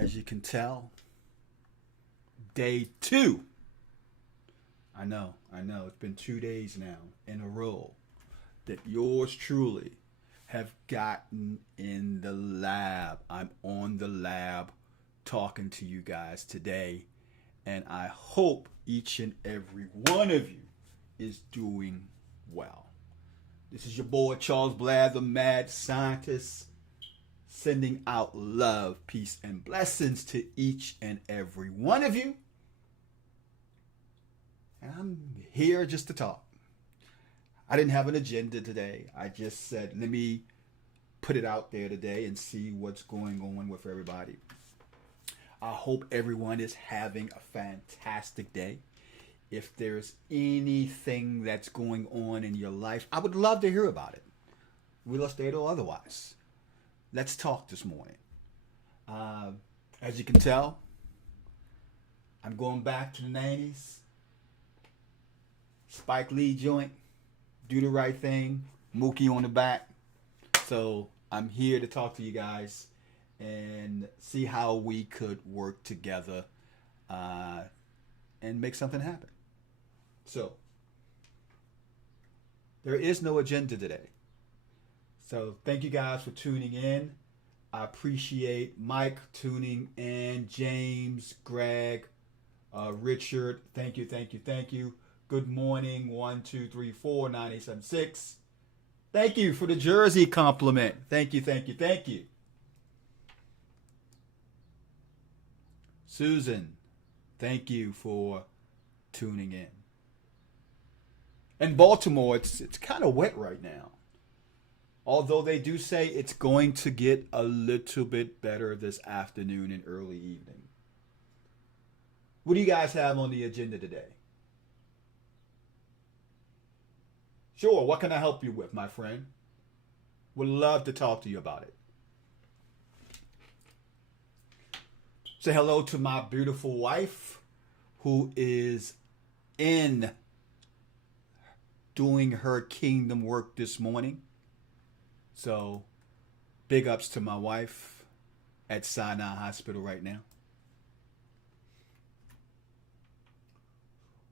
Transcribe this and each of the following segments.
As you can tell, day two. I know. It's been 2 days now in a row that yours truly have gotten in the lab. I'm on the lab talking to you guys today. And I hope each and every one of you is doing well. This is your boy Charles Blair, the mad scientist, sending out love, peace, and blessings to each and every one of you. And I'm here just to talk. I didn't have an agenda today. I just said, let me put it out there today and see what's going on with everybody. I hope everyone is having a fantastic day. If there's anything that's going on in your life, I would love to hear about it. Real estate or otherwise. Let's talk this morning. As you can tell, I'm going back to the 90s. Spike Lee joint, Do the Right Thing, Mookie on the back. So I'm here to talk to you guys and see how we could work together and make something happen. So there is no agenda today. So thank you guys for tuning in. I appreciate Mike tuning in, James, Greg, Richard. Thank you. Good morning, 1, 2, 3, 4, 9, 8, 7, 6. Thank you for the jersey compliment. Thank you. Susan, thank you for tuning in. In Baltimore, it's kind of wet right now. Although they do say it's going to get a little bit better this afternoon and early evening. What do you guys have on the agenda today? Sure, what can I help you with, my friend? Would love to talk to you about it. Say hello to my beautiful wife who is in doing her kingdom work this morning. So, big ups to my wife at Sinai Hospital right now.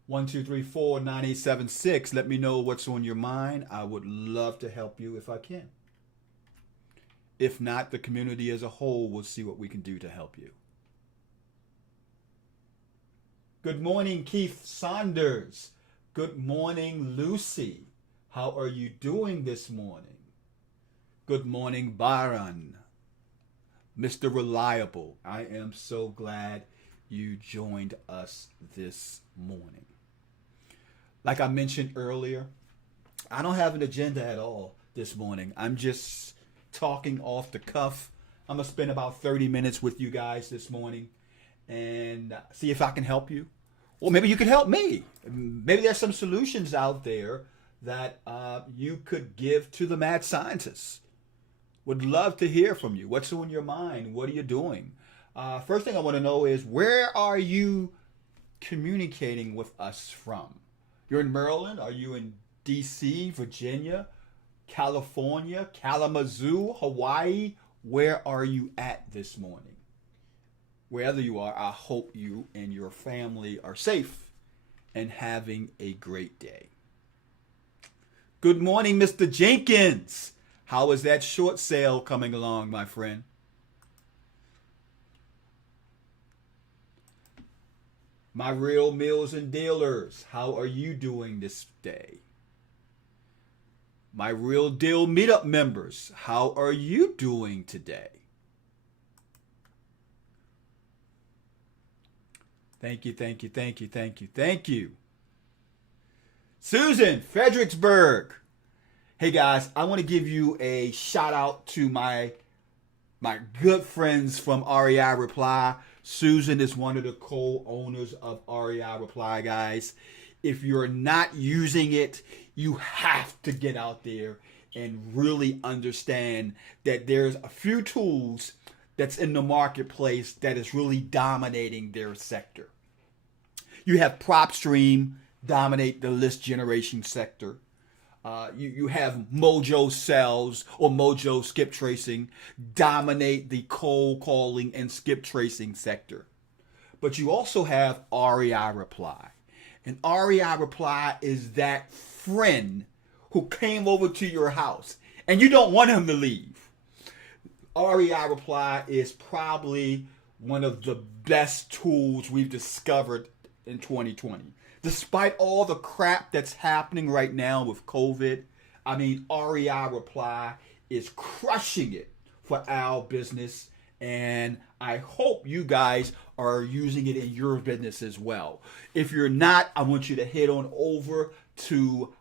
1, 2, 3, 4, 9, 8, 7, 6. Let me know what's on your mind. I would love to help you if I can. If not, the community as a whole will see what we can do to help you. Good morning, Keith Saunders. Good morning, Lucy. How are you doing this morning? Good morning, Byron. Mr. Reliable. I am so glad you joined us this morning. Like I mentioned earlier, I don't have an agenda at all this morning. I'm just talking off the cuff. I'm going to spend about 30 minutes with you guys this morning and see if I can help you. Or maybe you can help me. Maybe there's some solutions out there that you could give to the mad scientists. Would love to hear from you. What's on your mind? What are you doing? First thing I want to know is, where are you communicating with us from? You're in Maryland? Are you in D.C., Virginia, California, Kalamazoo, Hawaii? Where are you at this morning? Wherever you are, I hope you and your family are safe and having a great day. Good morning, Mr. Jenkins. How is that short sale coming along, my friend? My real meals and dealers, how are you doing this day? My real deal meetup members, how are you doing today? Thank you. Susan, Fredericksburg. Hey guys, I want to give you a shout out to my good friends from REI Reply. Susan is one of the co-owners of REI Reply, guys. If you're not using it, you have to get out there and really understand that there's a few tools that's in the marketplace that is really dominating their sector. You have PropStream dominate the list generation sector. You have Mojo Sells or Mojo Skip Tracing dominate the cold calling and skip tracing sector. But you also have REI Reply. And REI Reply is that friend who came over to your house and you don't want him to leave. REI Reply is probably one of the best tools we've discovered in 2020. Despite all the crap that's happening right now with COVID, I mean, REI Reply is crushing it for our business. And I hope you guys are using it in your business as well. If you're not, I want you to head on over to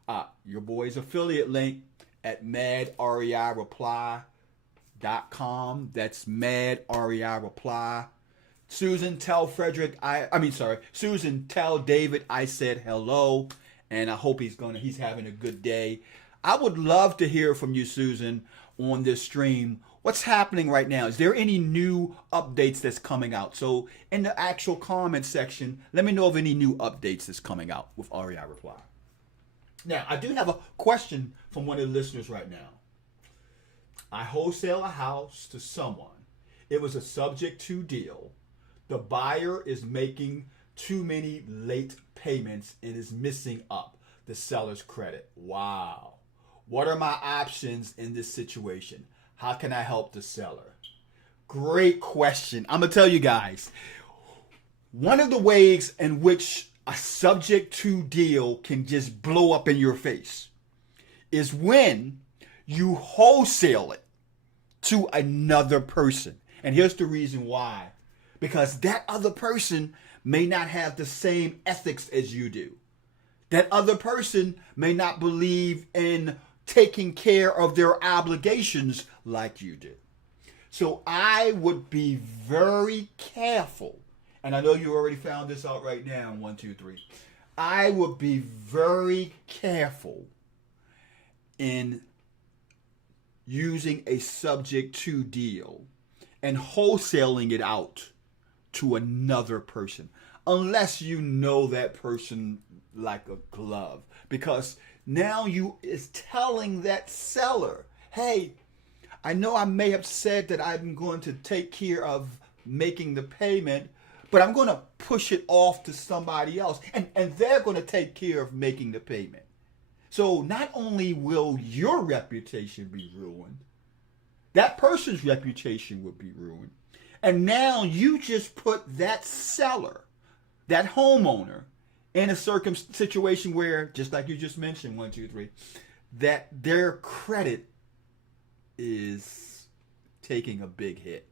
your boy's affiliate link at madreireply.com. That's madreireply. Susan, tell Frederick, Susan, tell David I said hello, and I hope he's having a good day. I would love to hear from you, Susan, on this stream. What's happening right now? Is there any new updates that's coming out? So in the actual comment section, let me know of any new updates that's coming out with REI Reply. Now, I do have a question from one of the listeners right now. I wholesale a house to someone. It was a subject to deal. The buyer is making too many late payments and is messing up the seller's credit. Wow. What are my options in this situation? How can I help the seller? Great question. I'm going to tell you guys. One of the ways in which a subject to deal can just blow up in your face is when you wholesale it to another person. And here's the reason why. Because that other person may not have the same ethics as you do. That other person may not believe in taking care of their obligations like you do. So I would be very careful, and I know you already found this out right now, 1, 2, 3. I would be very careful in using a subject to deal and wholesaling it out to another person, unless you know that person like a glove. Because now you is telling that seller, hey, I know I may have said that I'm going to take care of making the payment, but I'm going to push it off to somebody else, and they're going to take care of making the payment. So not only will your reputation be ruined, that person's reputation will be ruined. And now you just put that seller, that homeowner, in a situation where, just like you just mentioned, 1, 2, 3, that their credit is taking a big hit.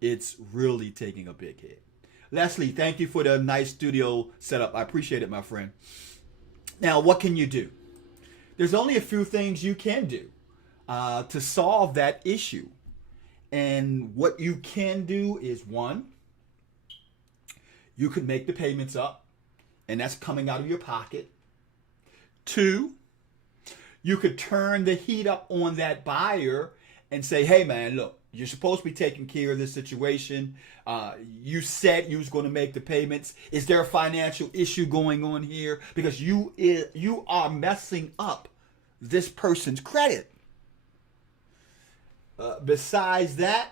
It's really taking a big hit. Leslie, thank you for the nice studio setup. I appreciate it, my friend. Now, what can you do? There's only a few things you can do to solve that issue. And what you can do is, 1, you could make the payments up, and that's coming out of your pocket. 2, you could turn the heat up on that buyer and say, hey man, look, you're supposed to be taking care of this situation. You said you was going to make the payments. Is there a financial issue going on here? Because you are messing up this person's credit. Besides that,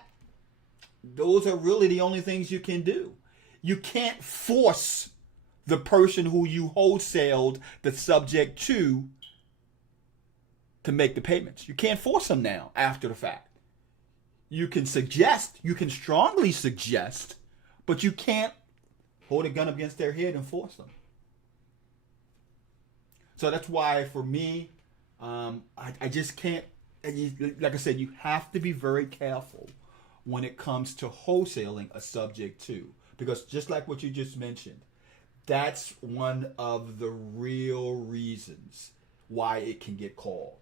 those are really the only things you can do. You can't force the person who you wholesaled the subject to make the payments. You can't force them now after the fact. You can suggest, you can strongly suggest, but you can't hold a gun against their head and force them. So that's why for me, I just can't. Like I said, you have to be very careful when it comes to wholesaling a subject to, because just like what you just mentioned, that's one of the real reasons why it can get called.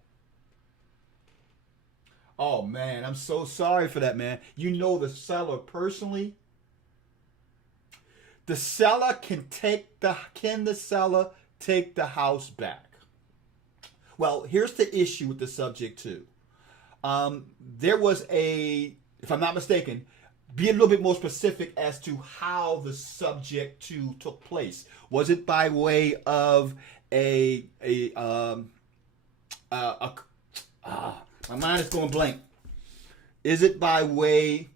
Oh man, I'm so sorry for that, man. You know the seller personally. The seller can the seller take the house back? Well, here's the issue with the subject to. There was if I'm not mistaken, be a little bit more specific as to how the subject to took place. Was it by way of a uh, my mind is going blank. Is it by way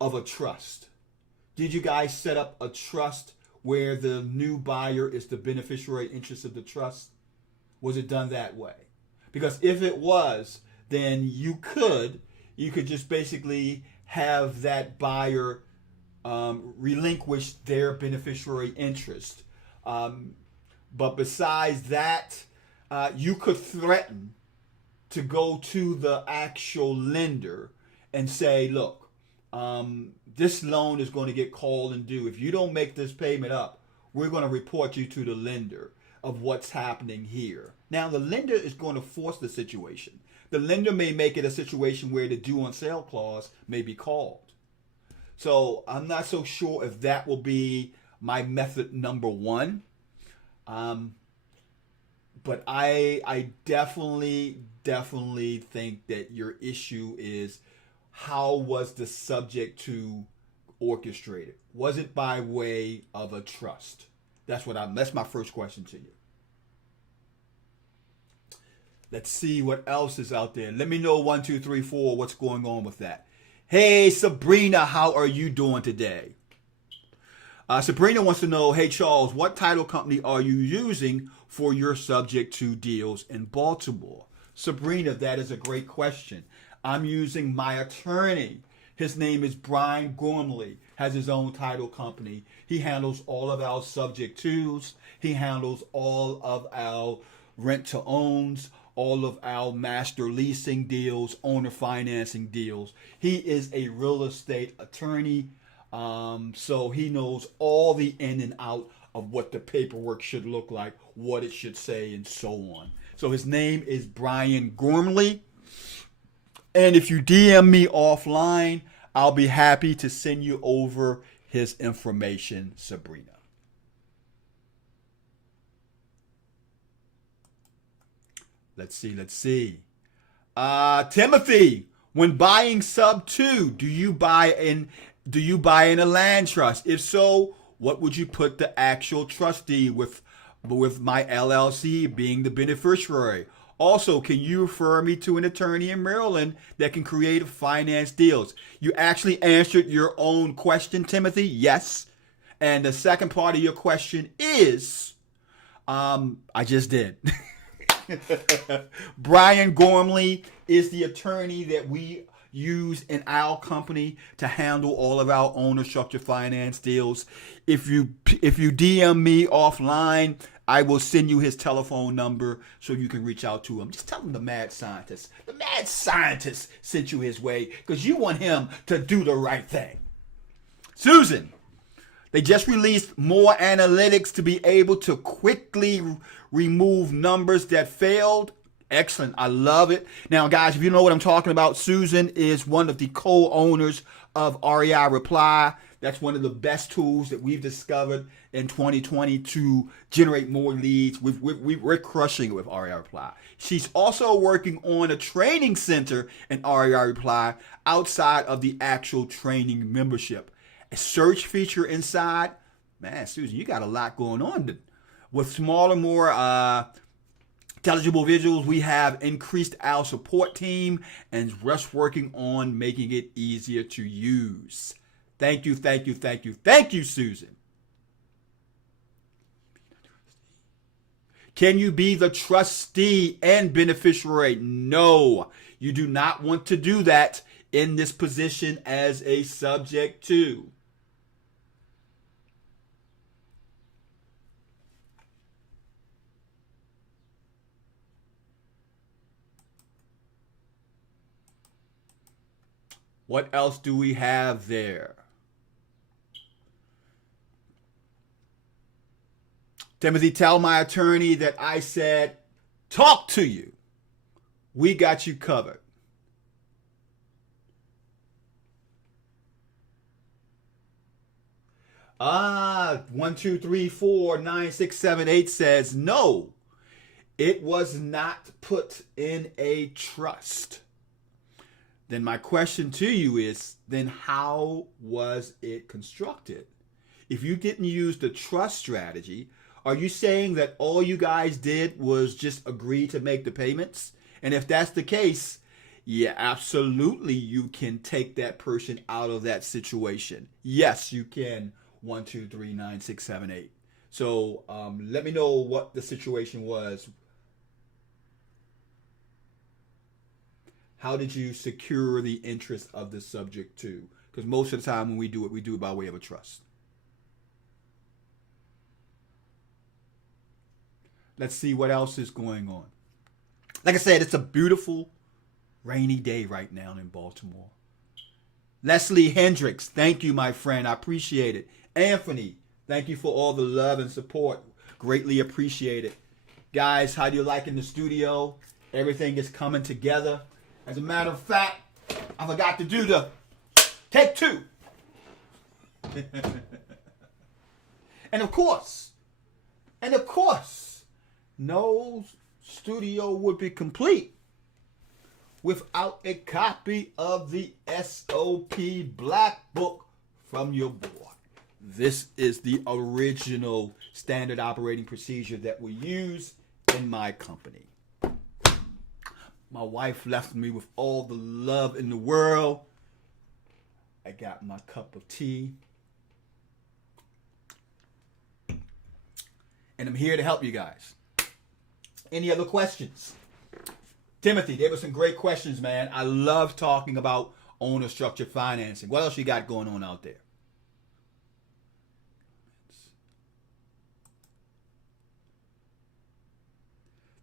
of a trust? Did you guys set up a trust where the new buyer is the beneficiary interest of the trust? Was it done that way? Because if it was, then you could just basically have that buyer relinquish their beneficiary interest. But besides that, you could threaten to go to the actual lender and say, look, this loan is going to get called and due. If you don't make this payment up, we're going to report you to the lender of what's happening here. Now, the lender is going to force the situation. The lender may make it a situation where the due on sale clause may be called. So I'm not so sure if that will be my method number one. But I definitely think that your issue is, how was the subject to orchestrated? Was it by way of a trust? That's my first question to you. Let's see what else is out there. Let me know 1, 2, 3, 4 what's going on with that. Hey Sabrina, how are you doing today? Sabrina wants to know, hey Charles, what title company are you using for your subject to deals in Baltimore? Sabrina, that is a great question. I'm using my attorney. His name is Brian Gormley, has his own title company. He handles all of our subject twos. He handles all of our rent to owns, all of our master leasing deals, owner financing deals. He is a real estate attorney. So he knows all the in and out of what the paperwork should look like, what it should say, and so on. So his name is Brian Gormley. And if you DM me offline, I'll be happy to send you over his information, Sabrina. Let's see. Timothy, when buying sub 2, do you buy in a land trust? If so, what would you put the actual trustee with my LLC being the beneficiary? Also, can you refer me to an attorney in Maryland that can create finance deals? You actually answered your own question, Timothy. Yes. And the second part of your question is, I just did. Brian Gormley is the attorney that we use in our company to handle all of our owner structure finance deals. If you DM me offline, I will send you his telephone number so you can reach out to him. Just tell him the mad scientist sent you his way because you want him to do the right thing. Susan, they just released more analytics to be able to quickly remove numbers that failed. Excellent. I love it. Now, guys, if you know what I'm talking about, Susan is one of the co-owners of REI Reply. That's one of the best tools that we've discovered in 2020 to generate more leads. We're crushing it with REI Reply. She's also working on a training center in REI Reply outside of the actual training membership. A search feature inside. Man, Susan, you got a lot going on. With smaller, more intelligible visuals, we have increased our support team and just working on making it easier to use. Thank you, Susan. Can you be the trustee and beneficiary? No, you do not want to do that in this position as a subject to. What else do we have there? Timothy, tell my attorney that I said, talk to you. We got you covered. One, two, three, four, 9, 6, 7, 8 says no. It was not put in a trust. Then my question to you is, then how was it constructed? If you didn't use the trust strategy, Are you saying that all you guys did was just agree to make the payments? And if that's the case, yeah, absolutely, you can take that person out of that situation. Yes, you can. 1, 2, 3, 9, 6, 7, 8. So let me know what the situation was. How did you secure the interest of the subject to? Because most of the time when we do it by way of a trust. Let's see what else is going on. Like I said, it's a beautiful, rainy day right now in Baltimore. Leslie Hendricks, thank you, my friend. I appreciate it. Anthony, thank you for all the love and support. Greatly appreciate it. Guys, how do you like in the studio? Everything is coming together. As a matter of fact, I forgot to do the take 2. And of course, no studio would be complete without a copy of the SOP Black Book from your boy. This is the original standard operating procedure that we use in my company. My wife left me with all the love in the world. I got my cup of tea. And I'm here to help you guys. Any other questions? Timothy, there were some great questions, man. I love talking about owner structured financing. What else you got going on out there?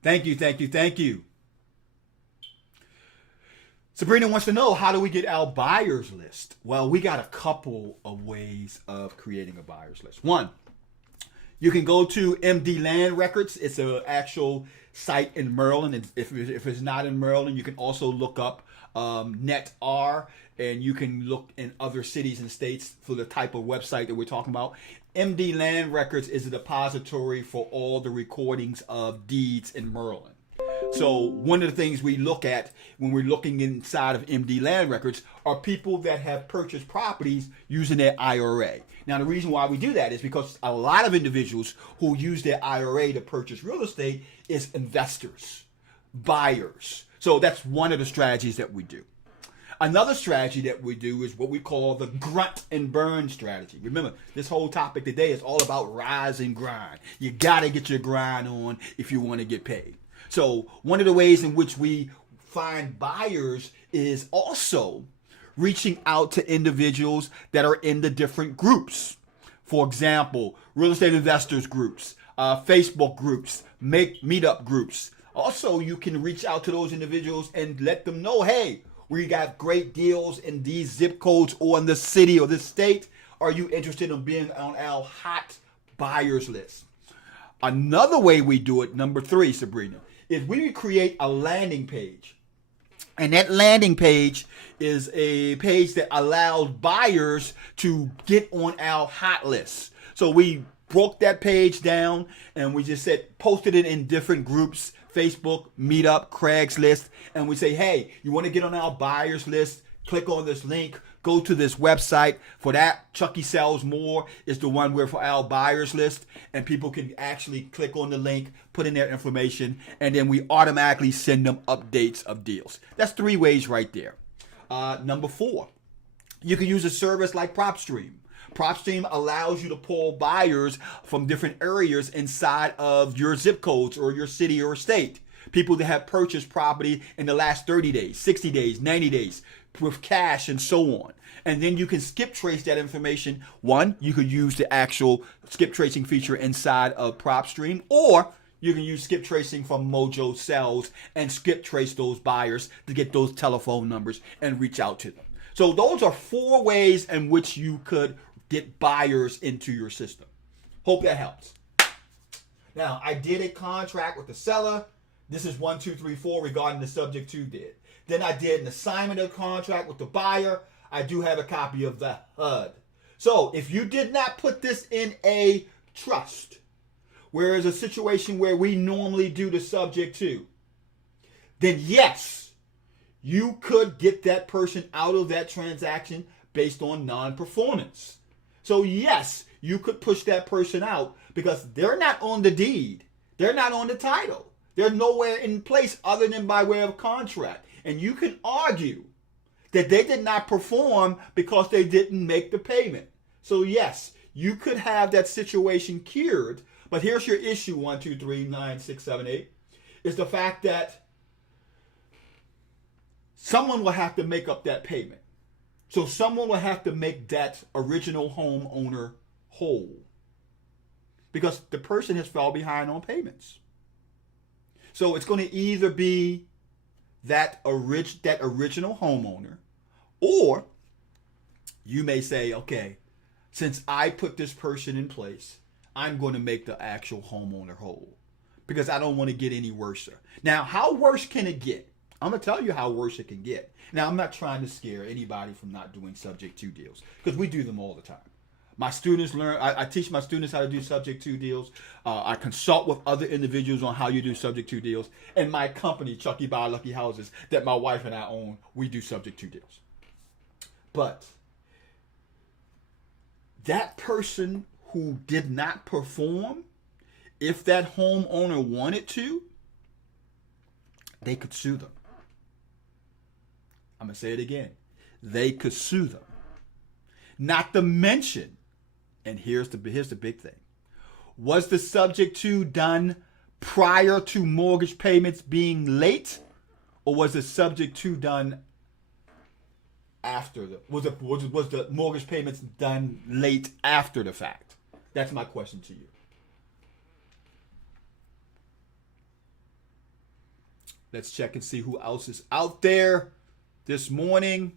Thank you. Sabrina wants to know, how do we get our buyers list? Well, we got a couple of ways of creating a buyers list. One, you can go to MD Land Records. It's an actual site in Maryland. If it's not in Maryland, you can also look up NetR, and you can look in other cities and states for the type of website that we're talking about. MD Land Records is a depository for all the recordings of deeds in Maryland. So one of the things we look at when we're looking inside of MD Land Records are people that have purchased properties using their IRA. Now, the reason why we do that is because a lot of individuals who use their IRA to purchase real estate is investors, buyers. So that's one of the strategies that we do. Another strategy that we do is what we call the grunt and burn strategy. Remember, this whole topic today is all about rise and grind. You got to get your grind on if you want to get paid. So one of the ways in which we find buyers is also reaching out to individuals that are in the different groups. For example, real estate investors groups, Facebook groups, meetup groups. Also, you can reach out to those individuals and let them know, hey, we got great deals in these zip codes or in this city or this state. Are you interested in being on our hot buyers list? Another way we do it, number 3, Sabrina, is we create a landing page. And that landing page is a page that allows buyers to get on our hot list. So we broke that page down and we just said, posted it in different groups, Facebook, Meetup, Craigslist. And we say, hey, you want to get on our buyers list? Click on this link. Go to this website. For that, Chucky Sells More is the one where for our buyers list, and people can actually click on the link, put in their information, and then we automatically send them updates of deals. That's 3 ways right there. Number 4, you can use a service like PropStream. PropStream allows you to pull buyers from different areas inside of your zip codes or your city or state. People that have purchased property in the last 30 days, 60 days, 90 days with cash and so on. And then you can skip trace that information. One, you could use the actual skip tracing feature inside of PropStream, or you can use skip tracing from Mojo Sells and skip trace those buyers to get those telephone numbers and reach out to them. So those are 4 ways in which you could get buyers into your system. Hope that helps. Now, I did a contract with the seller. This is 1, 2, 3, 4 regarding the subject to did. Then I did an assignment of contract with the buyer. I do have a copy of the HUD. So if you did not put this in a trust, whereas a situation where we normally do the subject to, then yes, you could get that person out of that transaction based on non-performance. So yes, you could push that person out because they're not on the deed. They're not on the title. They're nowhere in place other than by way of contract. And you can argue that they did not perform because they didn't make the payment. So yes, you could have that situation cured. But here's your issue, 1, 2, 3, 9, 6, 7, 8, is the fact that someone will have to make up that payment. So someone will have to make that original homeowner whole because the person has fell behind on payments. So it's going to either be that original homeowner, or you may say, okay, since I put this person in place, I'm going to make the actual homeowner whole because I don't want to get any worse. Now, how worse can it get? I'm going to tell you how worse it can get. Now, I'm not trying to scare anybody from not doing subject to deals because we do them all the time. My students learn, I teach my students how to do subject to deals. I consult with other individuals on how you do subject to deals. And my company, Chucky Buy Lucky Houses, that my wife and I own, we do subject to deals. But that person who did not perform, if that homeowner wanted to, they could sue them. I'm going to say it again. They could sue them. Not to mention, and here's the big thing. Was the subject to done prior to mortgage payments being late, or was the subject to done after was the mortgage payments done late after the fact? That's my question to you. Let's check and see who else is out there this morning.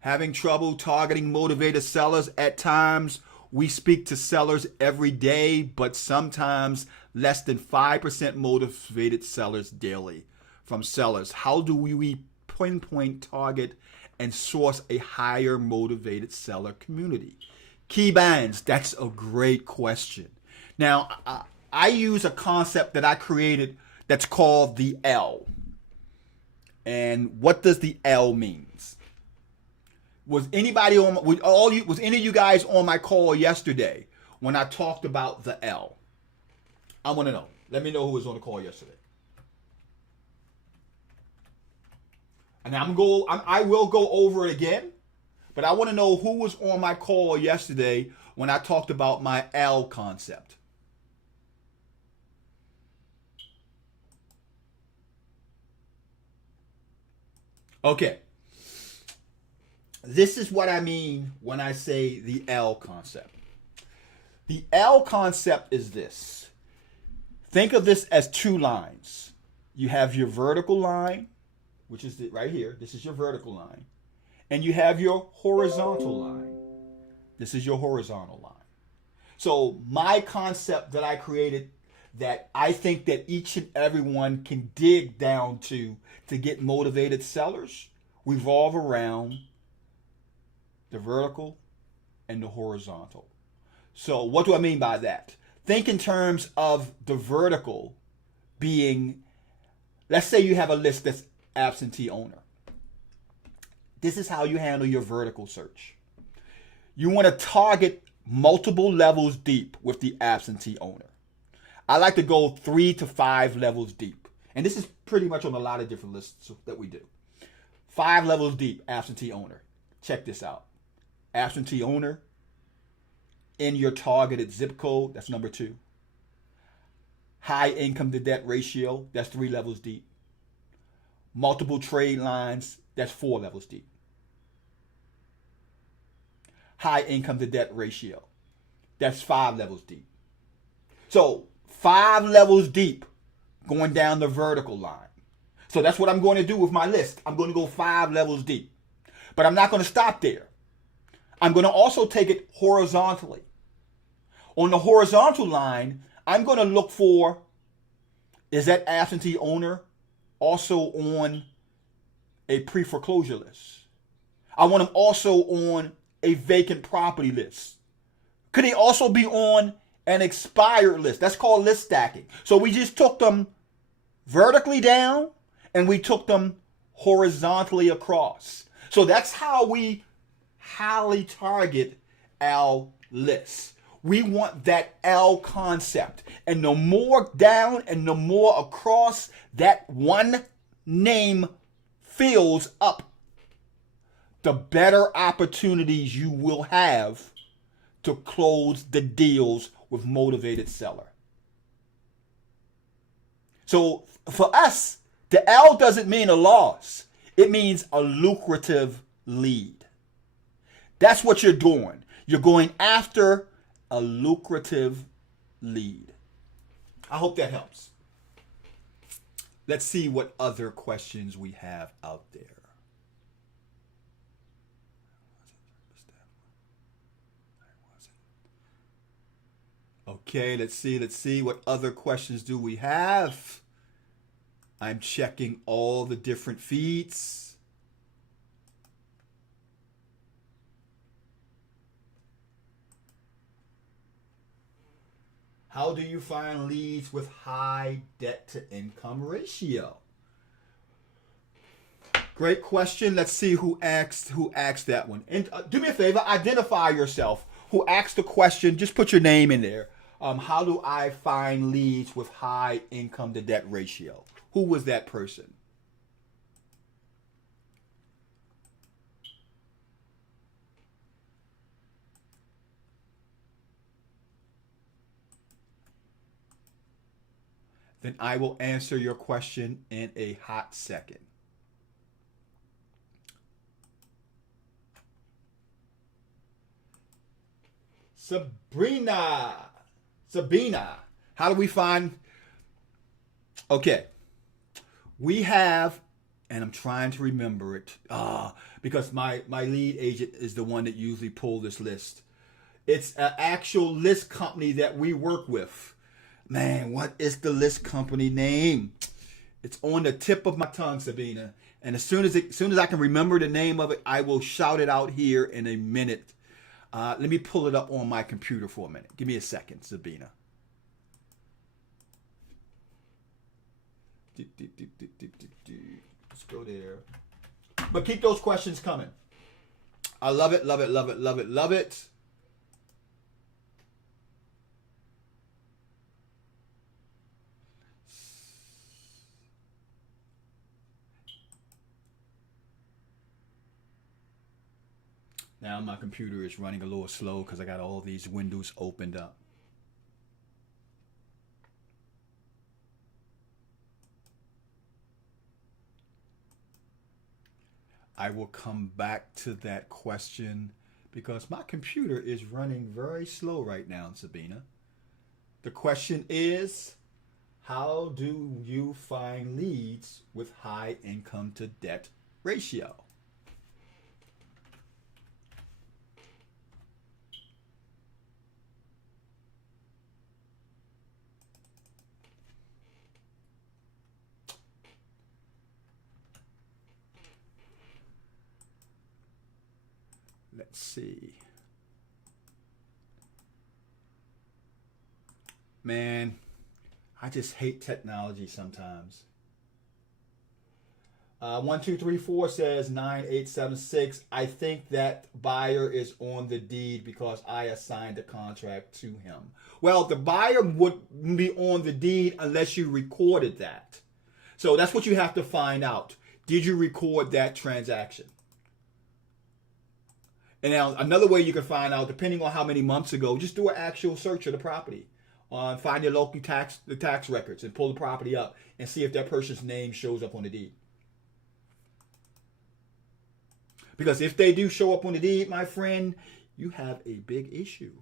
Having trouble targeting motivated sellers at times. We speak to sellers every day, but sometimes less than 5% motivated sellers daily from sellers. How do we pinpoint, target, and source a higher motivated seller community? Key bands, that's a great question. Now, I use a concept that I created that's called the L. And what does the L means? Was anybody on was any of you guys on my call yesterday when I talked about the L? I want to know. Let me know who was on the call yesterday. And I will go over it again, but I want to know who was on my call yesterday when I talked about my L concept. Okay. This is what I mean when I say the L concept. The L concept is this. Think of this as two lines. You have your vertical line, which is right here. This is your vertical line. And you have your horizontal line. This is your horizontal line. So my concept that I created that I think that each and everyone can dig down to get motivated sellers revolve around the vertical and the horizontal. So what do I mean by that? Think in terms of the vertical being, let's say you have a list that's absentee owner. This is how you handle your vertical search. You want to target multiple levels deep with the absentee owner. I like to go 3 to 5 levels deep. And this is pretty much on a lot of different lists that we do. 5 levels deep, absentee owner. Check this out. Absentee owner in your targeted zip code, that's number 2. High income to debt ratio, that's 3 levels deep. Multiple trade lines, that's 4 levels deep. High income to debt ratio, that's 5 levels deep. So 5 levels deep going down the vertical line. So that's what I'm going to do with my list. I'm going to go 5 levels deep. But I'm not going to stop there. I'm going to also take it horizontally. On the horizontal line, I'm going to look for, is that absentee owner also on a pre-foreclosure list? I want them also on a vacant property list. Could they also be on an expired list? That's called list stacking. So we just took them vertically down and we took them horizontally across. So that's how we highly target our list. We want that L concept. And the more down and the more across that one name fills up, the better opportunities you will have to close the deals with motivated seller. So for us, the L doesn't mean a loss. It means a lucrative lead. That's what you're doing. You're going after a lucrative lead. I hope that helps. Let's see what other questions we have out there. Okay, let's see. What other questions do we have? I'm checking all the different feeds. How do you find leads with high debt to income ratio? Great question. Let's see who asked that one. And do me a favor, identify yourself. Who asked the question? Just put your name in there. How do I find leads with high income to debt ratio? Who was that person? Then I will answer your question in a hot second. Sabina, how do we find? Okay, we have, and I'm trying to remember it, because my lead agent is the one that usually pull this list. It's an actual list company that we work with. Man, what is the list company name? It's on the tip of my tongue, Sabina. And as soon as I can remember the name of it, I will shout it out here in a minute. Let me pull it up on my computer for a minute. Give me a second, Sabina. Let's go there. But keep those questions coming. I love it, love it, love it, love it, love it. Now my computer is running a little slow because I got all these windows opened up. I will come back to that question because my computer is running very slow right now, Sabina. The question is, how do you find leads with high income to debt ratio? Let's see. Man, I just hate technology sometimes. 1234 says 9876. I think that buyer is on the deed because I assigned the contract to him. Well, the buyer would be on the deed unless you recorded that. So that's what you have to find out. Did you record that transaction? And now another way you can find out, depending on how many months ago, just do an actual search of the property. Find your local tax records and pull the property up and see if that person's name shows up on the deed. Because if they do show up on the deed, my friend, you have a big issue.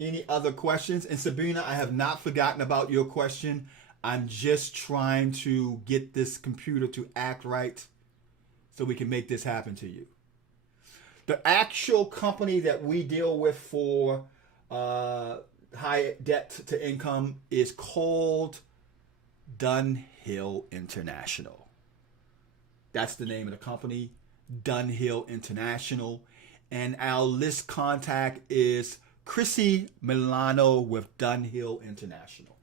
Any other questions? And Sabina, I have not forgotten about your question. I'm just trying to get this computer to act right so we can make this happen to you. The actual company that we deal with for high high debt to income is called Dunhill International. That's the name of the company, Dunhill International. And our list contact is Chrissy Milano with Dunhill International.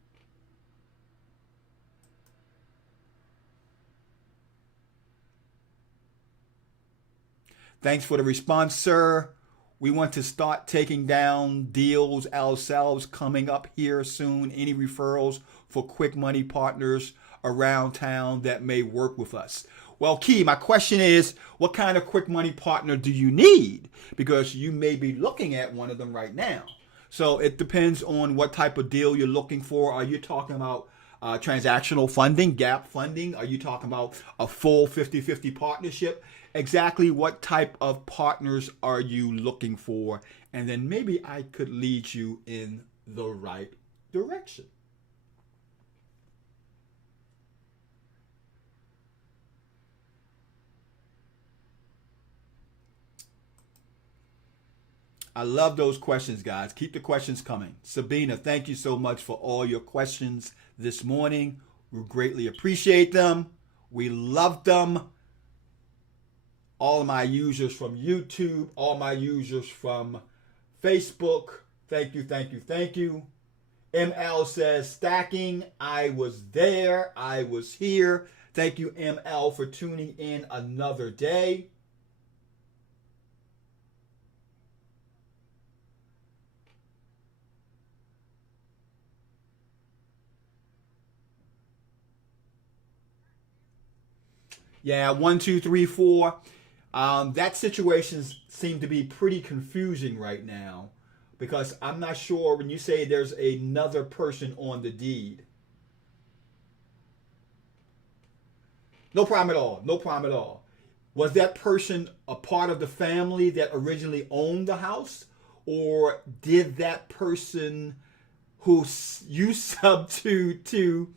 Thanks for the response, sir. We want to start taking down deals ourselves coming up here soon. Any referrals for quick money partners around town that may work with us? Well, Key, my question is, what kind of quick money partner do you need? Because you may be looking at one of them right now. So it depends on what type of deal you're looking for. Are you talking about transactional funding, gap funding? Are you talking about a full 50-50 partnership? Exactly what type of partners are you looking for? And then maybe I could lead you in the right direction. I love those questions, guys. Keep the questions coming. Sabina, thank you so much for all your questions this morning. We greatly appreciate them. We love them. All of my users from YouTube, all my users from Facebook, thank you, thank you, thank you. ML says, stacking, I was there, I was here. Thank you, ML, for tuning in another day. Yeah, 1, 2, 3, 4. That situation seems to be pretty confusing right now because I'm not sure when you say there's another person on the deed. No problem at all. No problem at all. Was that person a part of the family that originally owned the house? Or did that person who you sub to,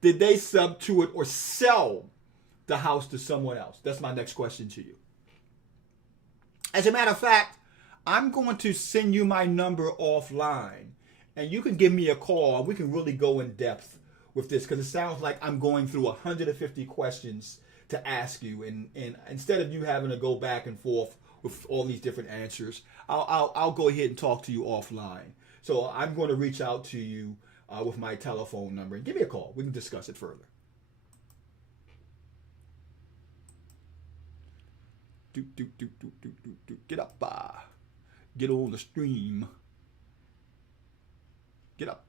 did they sub to it or sell the house to someone else? That's my next question to you. As a matter of fact, I'm going to send you my number offline and you can give me a call. We can really go in depth with this because it sounds like I'm going through 150 questions to ask you. And instead of you having to go back and forth with all these different answers, I'll go ahead and talk to you offline. So I'm going to reach out to you with my telephone number and give me a call. We can discuss it further. Get up, get on the stream. Get up.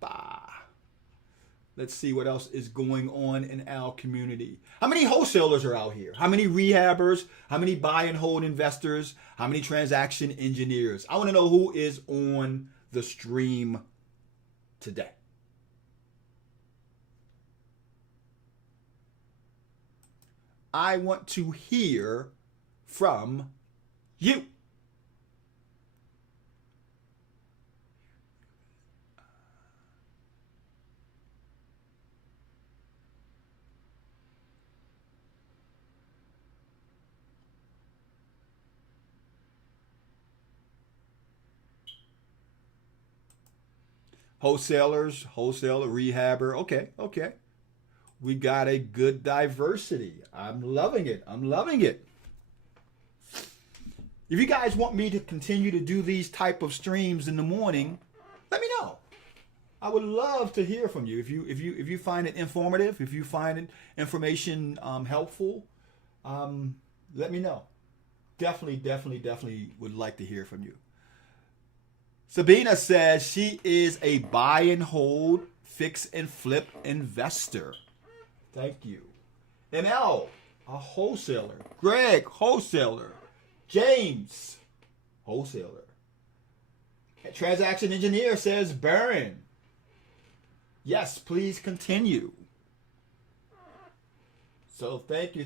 Let's see what else is going on in our community. How many wholesalers are out here? How many rehabbers? How many buy and hold investors? How many transaction engineers? I want to know who is on the stream today. I want to hear from you. Wholesaler, rehabber. Okay. We got a good diversity. I'm loving it. If you guys want me to continue to do these type of streams in the morning, let me know. I would love to hear from you. If you find it informative, if you find it information helpful, let me know. Definitely would like to hear from you. Sabina says she is a buy and hold, fix and flip investor. Thank you. ML, a wholesaler. Greg, wholesaler. James, wholesaler. Transaction engineer says Baron. Yes, please continue. So thank you.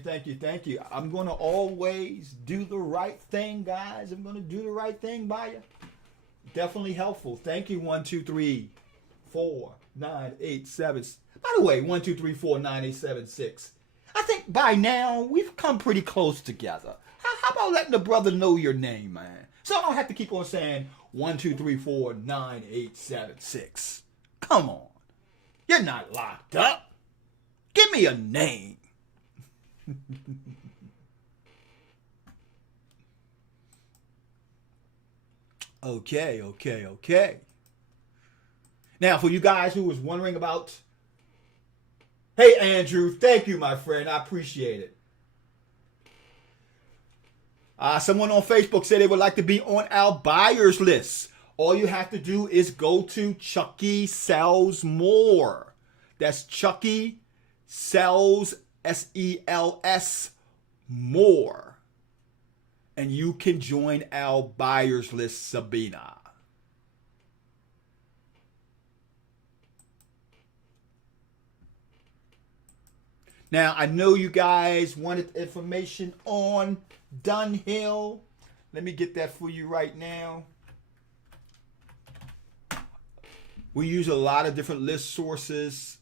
I'm going to always do the right thing, guys. I'm going to do the right thing by you. Definitely helpful. Thank you. 1, 2, 3, 4, 9, 8, 7. By the way, 1, 2, 3, 4, 9, 8, 7, 6. I think by now we've come pretty close together. How about letting the brother know your name, man? So I don't have to keep on saying 1, 2, 3, 4, 9, 8, 7, 6. Come on. You're not locked up. Give me a name. Okay. Now, for you guys who was wondering about, hey, Andrew, thank you, my friend. I appreciate it. Someone on Facebook said they would like to be on our buyers list. All you have to do is go to Chucky Sells More. That's Chucky Sells, SELS, More. And you can join our buyers list, Sabina. Now, I know you guys wanted information on Dunhill. Let me get that for you right now. We use a lot of different list sources.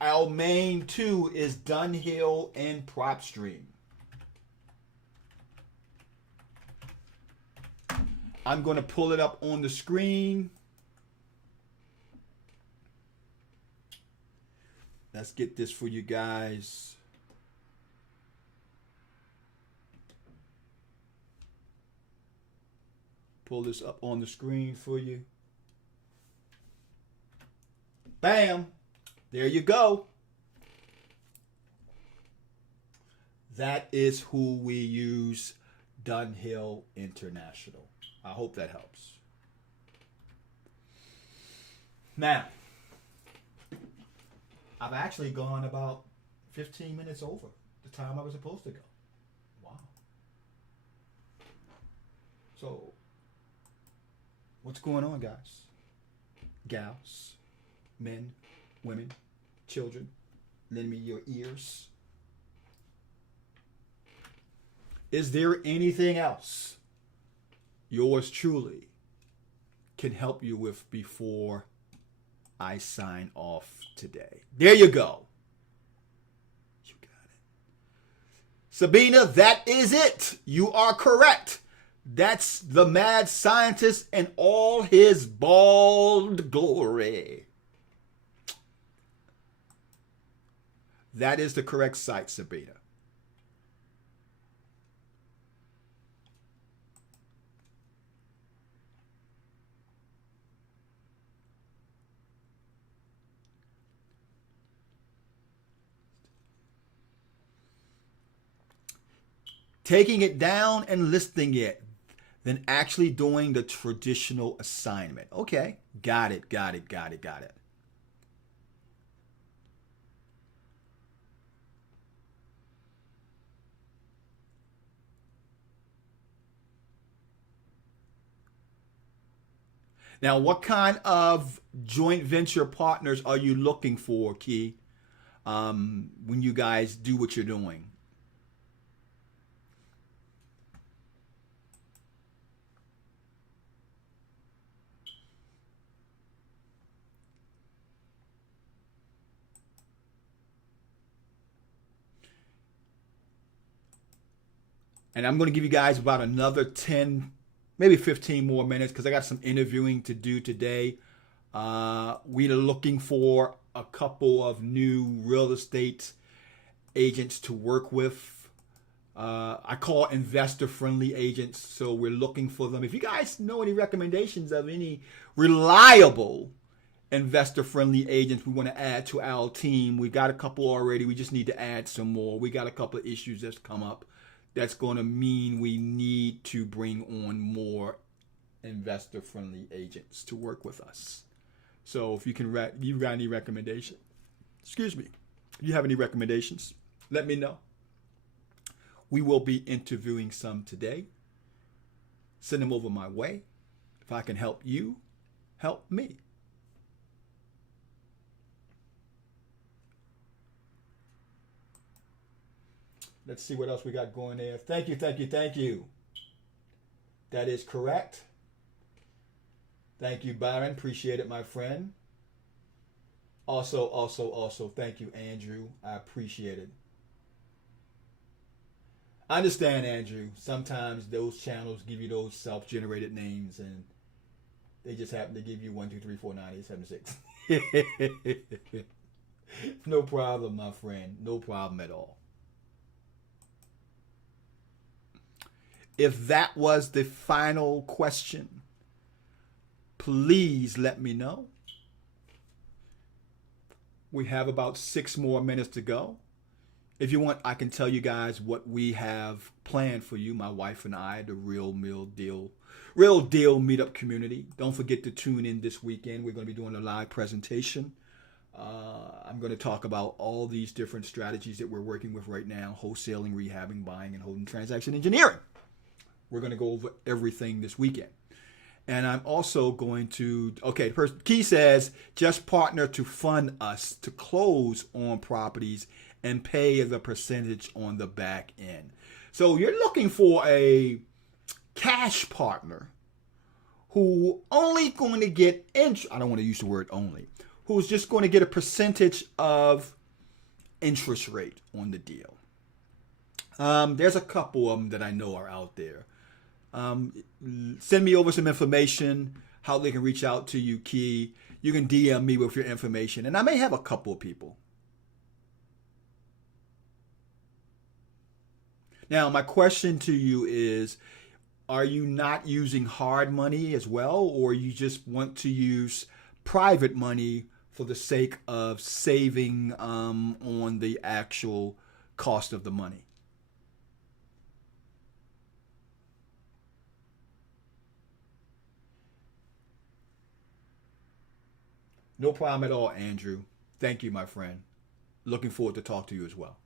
Our main two is Dunhill and PropStream. I'm going to pull it up on the screen. Let's get this for you guys. Pull this up on the screen for you. Bam! There you go. That is who we use, Dunhill International. I hope that helps. Now, I've actually gone about 15 minutes over the time I was supposed to go. Wow. So, what's going on, guys? Gals, men, women, children, lend me your ears. Is there anything else yours truly can help you with before I sign off today? There you go. You got it. Sabina, that is it. You are correct. That's the mad scientist in all his bald glory. That is the correct site, Sabina. Taking it down and listing it, then actually doing the traditional assignment. Okay, got it. Now, what kind of joint venture partners are you looking for, Key, when you guys do what you're doing? And I'm going to give you guys about another 10, maybe 15 more minutes because I got some interviewing to do today. We're looking for a couple of new real estate agents to work with. I call investor-friendly agents, so we're looking for them. If you guys know any recommendations of any reliable investor-friendly agents we want to add to our team, we got a couple already. We just need to add some more. We got a couple of issues that's come up. That's going to mean we need to bring on more investor-friendly agents to work with us. So if you can, you got any recommendation? Excuse me. If you have any recommendations, let me know. We will be interviewing some today. Send them over my way. If I can help you, help me. Let's see what else we got going there. Thank you. That is correct. Thank you, Byron. Appreciate it, my friend. Also, thank you, Andrew. I appreciate it. I understand, Andrew. Sometimes those channels give you those self-generated names, and They just happen to give you 1, 2, 3, 4, 9, 8, 7, 6. No problem, my friend. No problem at all. If that was the final question, please let me know. We have about 6 more minutes to go. If you want, I can tell you guys what we have planned for you, my wife and I, the Real Deal Meetup community. Don't forget to tune in this weekend. We're going to be doing a live presentation. I'm going to talk about all these different strategies that we're working with right now: wholesaling, rehabbing, buying, and holding transaction engineering. We're going to go over everything this weekend. And I'm also going to, okay, Key says, just partner to fund us to close on properties and pay the percentage on the back end. So you're looking for a cash partner who only going to get interest. I don't want to use the word only. Who's just going to get a percentage of interest rate on the deal. There's a couple of them that I know are out there. Send me over some information, how they can reach out to you, Key. You can DM me with your information, and I may have a couple of people. Now, my question to you is, are you not using hard money as well, or you just want to use private money for the sake of saving on the actual cost of the money? No problem at all, Andrew. Thank you, my friend. Looking forward to talk to you as well.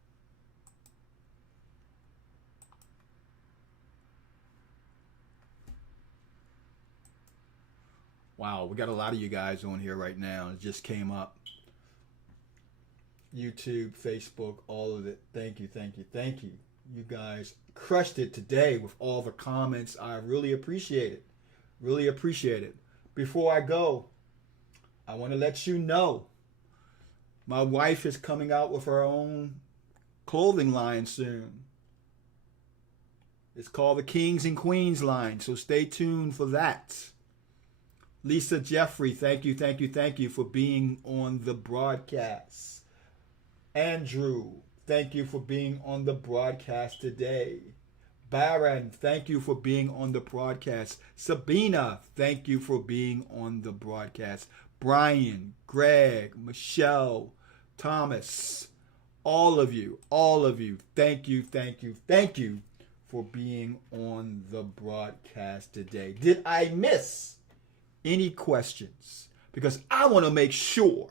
Wow, we got a lot of you guys on here right now. It just came up. YouTube, Facebook, all of it. Thank you, thank you, thank you. You guys crushed it today with all the comments. I really appreciate it. Really appreciate it. Before I go, I want to let you know my wife is coming out with her own clothing line soon. It's called the Kings and Queens line, so stay tuned for that. Lisa Jeffrey, thank you, thank you, thank you for being on the broadcast. Andrew, thank you for being on the broadcast today. Baron, thank you for being on the broadcast. Sabina, thank you for being on the broadcast. Brian, Greg, Michelle, Thomas, all of you, thank you, thank you, thank you for being on the broadcast today. Did I miss any questions? Because I want to make sure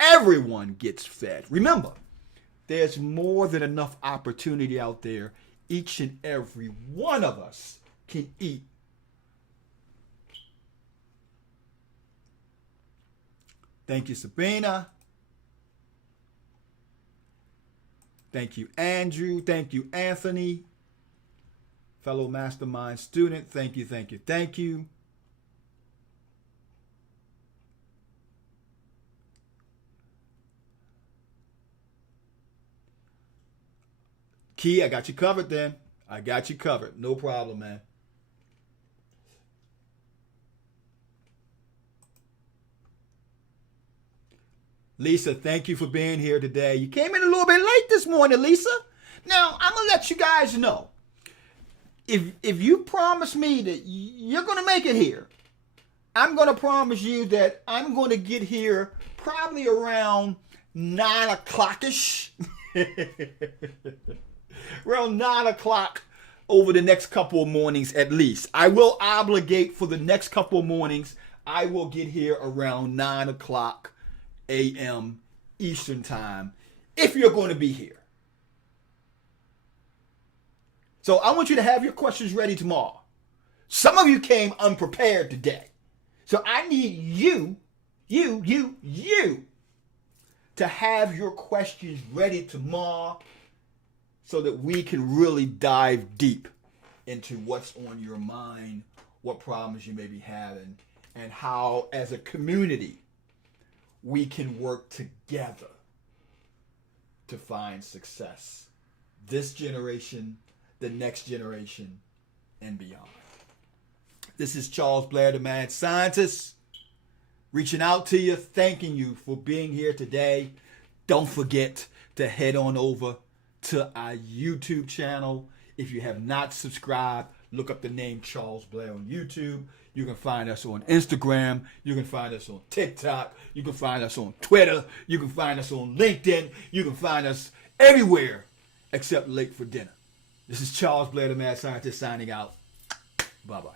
everyone gets fed. Remember, there's more than enough opportunity out there. Each and every one of us can eat. Thank you, Sabina. Thank you, Andrew. Thank you, Anthony. Fellow mastermind student. Thank you, thank you, thank you. Key, I got you covered then. I got you covered. No problem, man. Lisa, thank you for being here today. You came in a little bit late this morning, Lisa. Now, I'm going to let you guys know. If you promise me that you're going to make it here, I'm going to promise you that I'm going to get here probably around 9 o'clock-ish. Around 9 o'clock over the next couple of mornings at least. I will obligate for the next couple of mornings. I will get here around 9 o'clock a.m. Eastern Time if you're going to be here. So I want you to have your questions ready tomorrow. Some of you came unprepared today. So I need you to have your questions ready tomorrow so that we can really dive deep into what's on your mind, what problems you may be having, and how, as a community, we can work together to find success. This generation, the next generation, and beyond. This is Charles Blair, the Mad Scientist, reaching out to you, thanking you for being here today. Don't forget to head on over to our YouTube channel. If you have not subscribed, look up the name Charles Blair on YouTube. You can find us on Instagram. You can find us on TikTok. You can find us on Twitter. You can find us on LinkedIn. You can find us everywhere except late for dinner. This is Charles Blair, the Mad Scientist, signing out. Bye-bye.